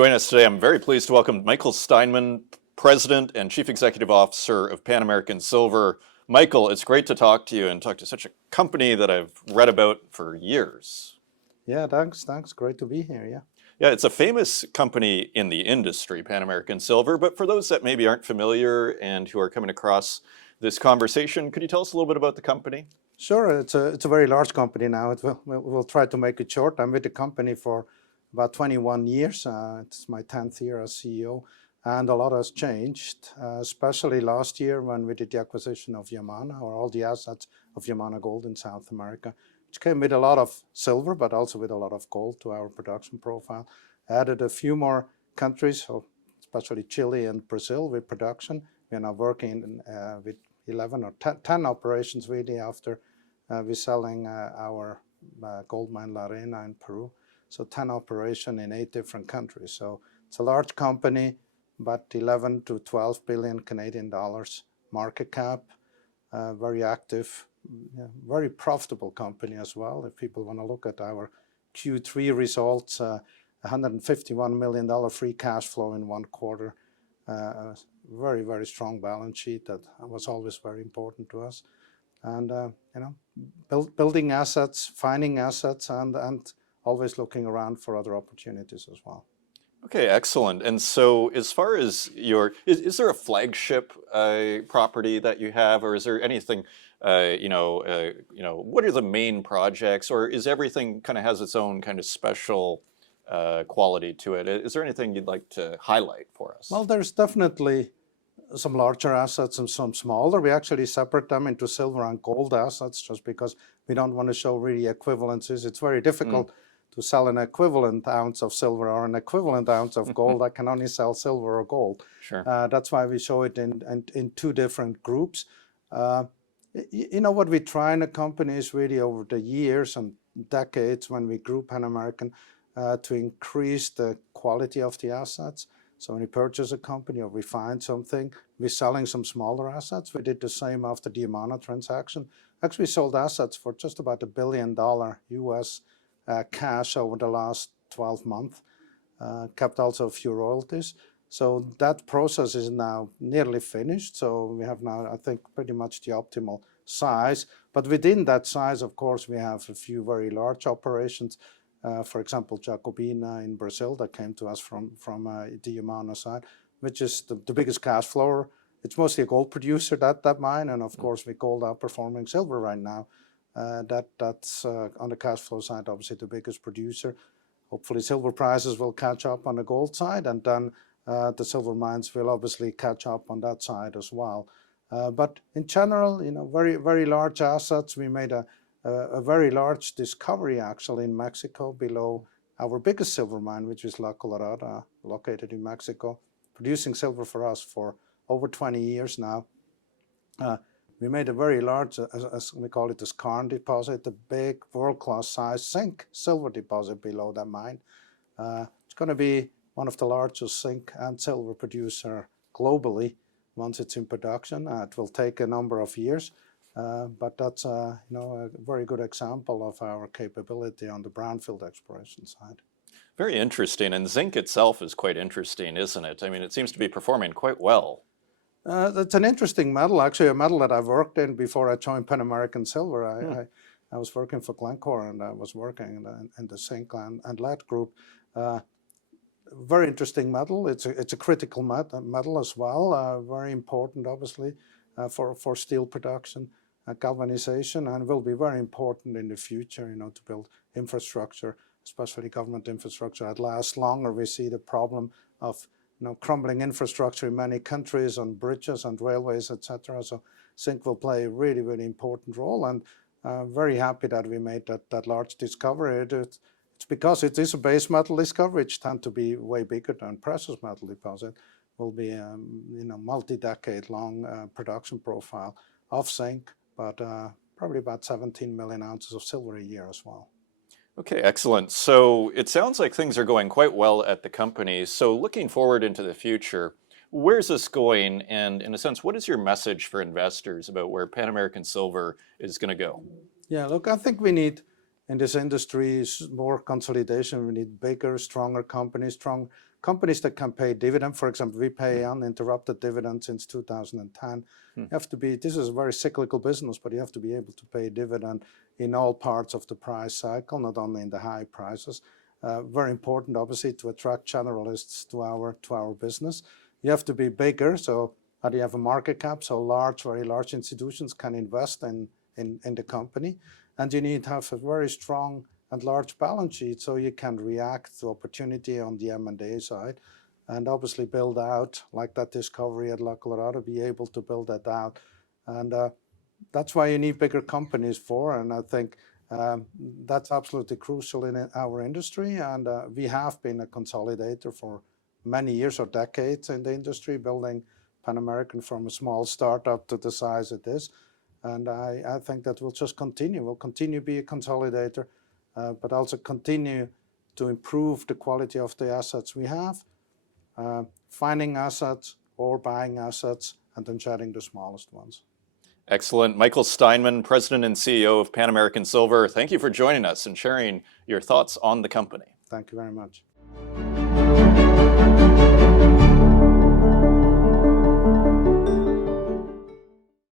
join us today. I'm very pleased to welcome Michael Steinmann, President and Chief Executive Officer of Pan American Silver. Michael, it's great to talk to you and talk to such a company that I've read about for years. Yeah, thanks. Great to be here, yeah. Yeah, it's a famous company in the industry, Pan American Silver, but for those that maybe aren't familiar and who are coming across this conversation, could you tell us a little bit about the company? Sure, it's a very large company now. We'll try to make it short. I'm with the company for about 21 years. It's my 10th year as CEO, and a lot has changed, especially last year when we did the acquisition of Yamana, or all the assets of Yamana Gold in South America, which came with a lot of silver, but also with a lot of gold to our production profile. Added a few more countries, so especially Chile and Brazil, with production. We are now working with 11 or 10 operations really after we're selling our gold mine La Arena in Peru. So 10 operations in 8 different countries. So it's a large company, about 11 to 12 billion Canadian dollars market cap, very active, very profitable company as well. If people want to look at our Q3 results, $151 million free cash flow in one quarter, very, very strong balance sheet that was always very important to us. And, building assets, finding assets, and always looking around for other opportunities as well. Okay, excellent. And so as far as is there a flagship property that you have, or is there anything, what are the main projects, or is everything kind of has its own kind of special quality to it? Is there anything you'd like to highlight for us? Well, there's definitely some larger assets and some smaller. We actually separate them into silver and gold assets just because we don't want to show really equivalences. It's very difficult to sell an equivalent ounce of silver or an equivalent ounce of gold. I can only sell silver or gold. Sure. That's why we show it in 2 different groups. What we try in a company is really over the years and decades when we grew Pan American to increase the quality of the assets. So when we purchase a company or we find something, we're selling some smaller assets. We did the same after the Yamana transaction. Actually sold assets for just about $1 billion US cash over the last 12 months. Kept also a few royalties. So that process is now nearly finished. So we have now, I think, pretty much the optimal size. But within that size, of course, we have a few very large operations. For example, Jacobina in Brazil that came to us from the Yamana side, which is the biggest cash flow. It's mostly a gold producer, that mine, and of course with gold outperforming silver right now. That's on the cash flow side, obviously the biggest producer. Hopefully silver prices will catch up on the gold side, and then the silver mines will obviously catch up on that side as well. But in general, very, very large assets. We made a very large discovery actually in Mexico below our biggest silver mine, which is La Colorada, located in Mexico, producing silver for us for over 20 years now. We made a very large, as we call it, the skarn deposit, a big world-class size zinc silver deposit below that mine. It's going to be one of the largest zinc and silver producer globally once it's in production. It will take a number of years. But that's a very good example of our capability on the brownfield exploration side. Very interesting. And zinc itself is quite interesting, isn't it? I mean, it seems to be performing quite well. That's an interesting metal, actually a metal that I've worked in before I joined Pan American Silver. I was working for Glencore, and I was working in the zinc and lead group. Very interesting metal. It's a critical metal as well. Very important, obviously, for steel production. Galvanization, and will be very important in the future, to build infrastructure, especially government infrastructure that lasts longer. We see the problem of crumbling infrastructure in many countries on bridges and railways, etc. So zinc will play a really, really important role, and very happy that we made that large discovery. It's because it is a base metal discovery, which tend to be way bigger than precious metal deposit. Will be multi-decade long production profile of zinc, but probably about 17 million ounces of silver a year as well. Okay, excellent. So it sounds like things are going quite well at the company. So looking forward into the future, where's this going? And in a sense, what is your message for investors about where Pan American Silver is going to go? Yeah, look, I think we need in this industry is more consolidation. We need bigger, stronger companies, strong companies that can pay dividend, for example, we pay uninterrupted dividend since 2010. You have to be, this is a very cyclical business, but you have to be able to pay dividend in all parts of the price cycle, not only in the high prices. Very important, obviously, to attract generalists to our business. You have to be bigger, so that you have a market cap, so large, very large institutions can invest in the company. And you need to have a very strong and large balance sheet so you can react to opportunity on the M&A side, and obviously build out, like that discovery at La Colorado, be able to build that out. And that's why you need bigger companies for, and I think that's absolutely crucial in our industry. And we have been a consolidator for many years or decades in the industry, building Pan American from a small startup to the size it is. And I think that will just continue. We'll continue to be a consolidator, but also continue to improve the quality of the assets we have, finding assets or buying assets, and then shedding the smallest ones. Excellent. Michael Steinmann, President and CEO of Pan American Silver, thank you for joining us and sharing your thoughts on the company. Thank you very much.